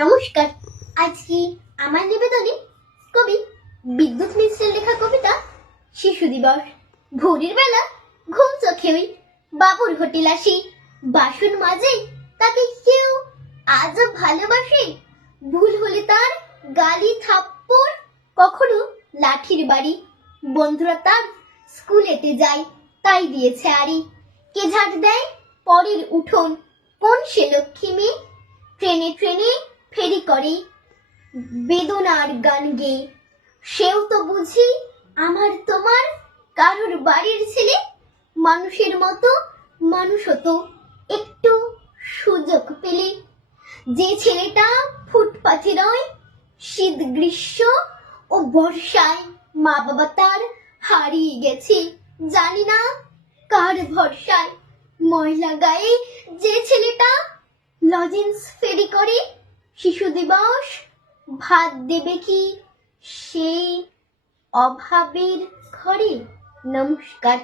নমস্কার। আজকে আমার নিবেদনে কবি বিদ্যুৎ মিশ্রের লেখা কবিতা শিশু দিবস। ভোরের বেলা ঘুম চোখে ওই বাবুর হোটেল আসি, বাসন মাজে তাকে কেউ আজও ভালোবাসে। ভুল হলে তার গালি থাপ্পড়, কখনো লাঠির বাড়ি। বন্ধুরা তার স্কুলেতে যায়, তাই দিয়েছে আড়ি। কে ঝাঁট দেয় পরের উঠোন, কোন সে লক্ষ্মী মেয়ে। ট্রেনে ট্রেনে ফেরি করে বেদনার গান গেয়ে, সেও তো বুঝি আমার তোমার কারোর বাড়ির ছেলে। মানুষের মতো মানুষ হতো একটু সুযোগ পেলে। যে ছেলেটা ফুটপাথে রয় শীত গ্রীষ্ম ও বর্ষায়, মা বাবা তার হারিয়ে গেছে জানি না কার ভরসায়। ময়লা গায়ে যে ছেলেটা লজেন্স ফেরি করে, শিশু দিবস ভাত দেবে কি সেই অভাবের ঘরে। নমস্কার।